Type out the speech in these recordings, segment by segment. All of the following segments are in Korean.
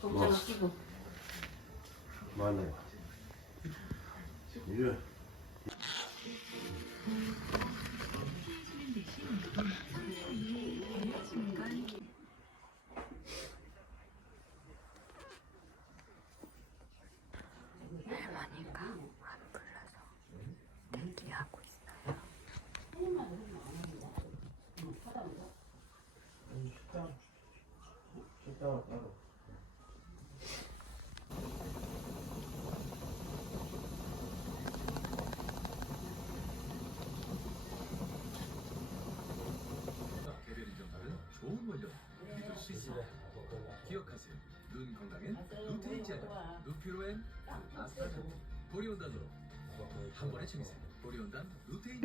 복장 끼고 맞네. 이거 기억하세요. 눈 건강엔 루테이지 아니라 누피로엔 아스타잔 보리온단으로. 한 번에 챙기세요. 보리온단 루테인.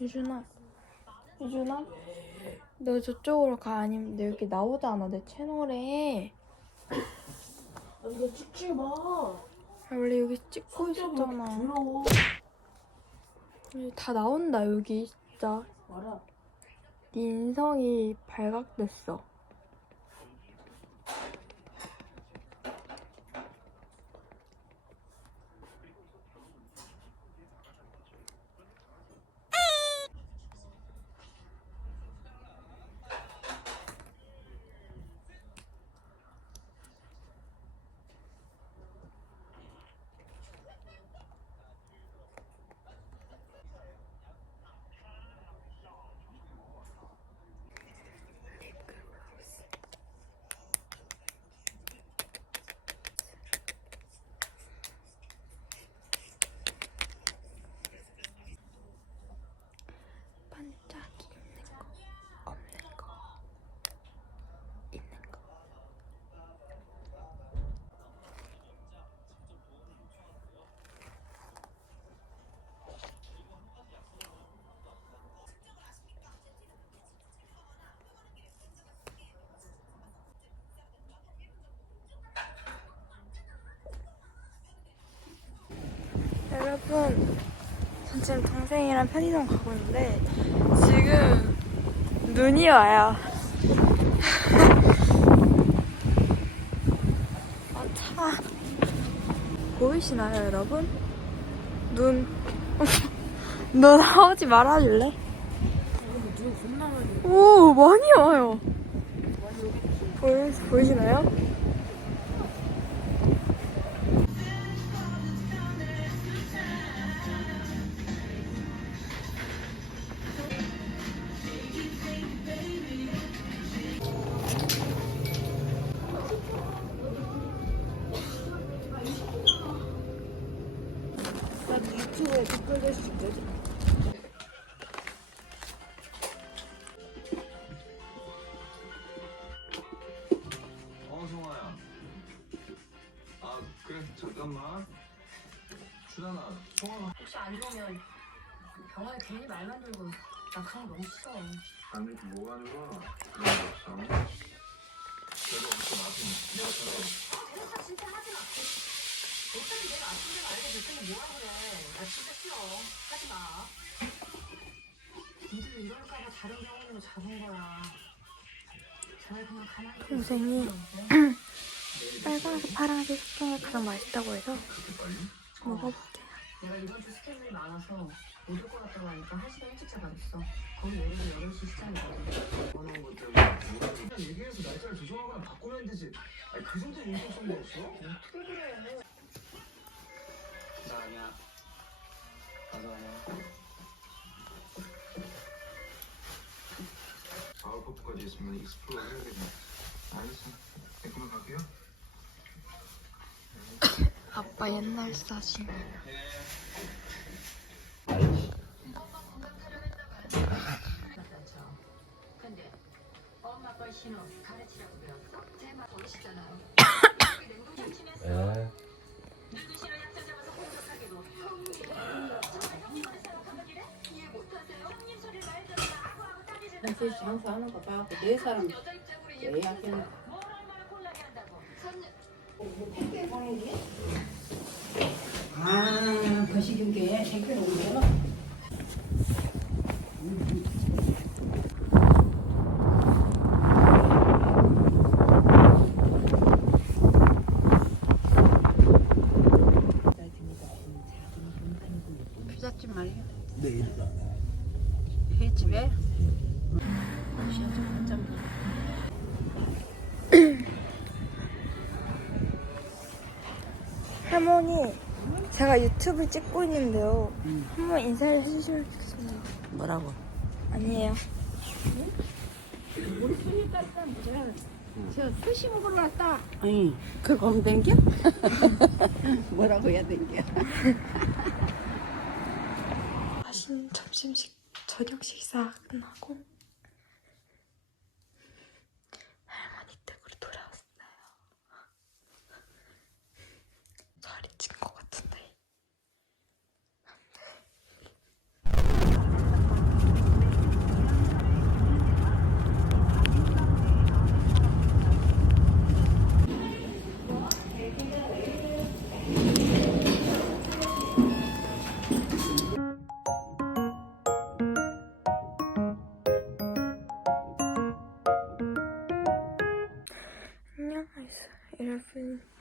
유준아, 유준아, 너 저쪽으로 가 아니면 너 여기 나오지 않아 내 채널에. 이거 찍지 마 아, 원래 여기 찍고 있었잖아. 다 나온다 여기 진짜. 말아 네 인성이 발각됐어. 여러분, 전 지금 동생이랑 편의점 가고 있는데 지금 눈이 와요. 아, 차. 보이시나요, 여러분? 눈. 너 나오지 말아줄래? 오, 많이 와요. 보이, 보이시나요? 유튜브에 댓글 달수 있거든 어 성아야. 아 그래 잠깐만. 준하나 성아가 혹시 안 좋으면 병원에 괜히 말만 들고 나 그런 거 너무 싫어. 안 이렇게 뭐가 안 좋아? 그런 거 없어. 내가 어떻게 나한테 내가 전화해. 대사 진짜 하지 마. 어차피 아픈 데가 알게 될 텐데 뭐라 그래. 나 진짜 싫어. 하지 마. 니들 이럴까봐 다른 병원으로 잡은 거야. 제발 그냥 가만히 동생이. 빨간색, 파란색 색종이 가장 맛있다고 해서? 먹어볼게요. 내가 이번 주 스케줄이 많아서 못 올 것 같다고 하니까 한 시간 일찍 잡아줬어. 거기 내일도 8시 시장이거든. 원하는 것 때문에 그냥 얘기해서 날짜를 조정하거나 바꾸면 되지. 아니 그 정도 융통성도 없어? 어떻게 그래. 나 아니야. 나도 아니야. 아웃포트까지 있으면 익스플로어 해야겠네. 알겠어. 네, 그만 갈게요. 아빠 옛날 사진. 신호 가르치라고 배웠어? 셋이 장사 하는 거 봐갖고 네 사람 예약해놓고 아 거시긴 게 생겨놓은 할머니, 제가 유튜브 찍고 있는데요. 한번 인사를 해주시면 좋겠습니다. 뭐라고? 아니에요. 저 스시 먹으러 왔다. 아니, 그거 하면 된겨? 뭐라고 해야 된겨? 맛있는 점심식, 저녁 식사 끝나고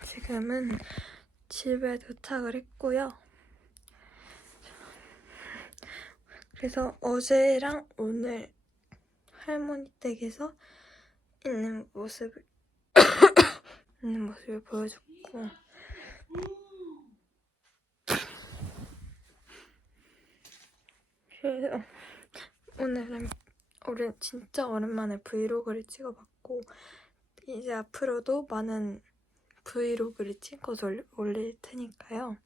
지금은 집에 도착을 했고요. 그래서 어제랑 오늘 할머니 댁에서 있는 모습을 있는 모습을 보여줬고 그래서 오늘은 오늘 진짜 오랜만에 브이로그를 찍어봤고 이제 앞으로도 많은 브이로그를 올- 올릴 테니까요.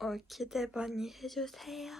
어, 기대 많이 해주세요.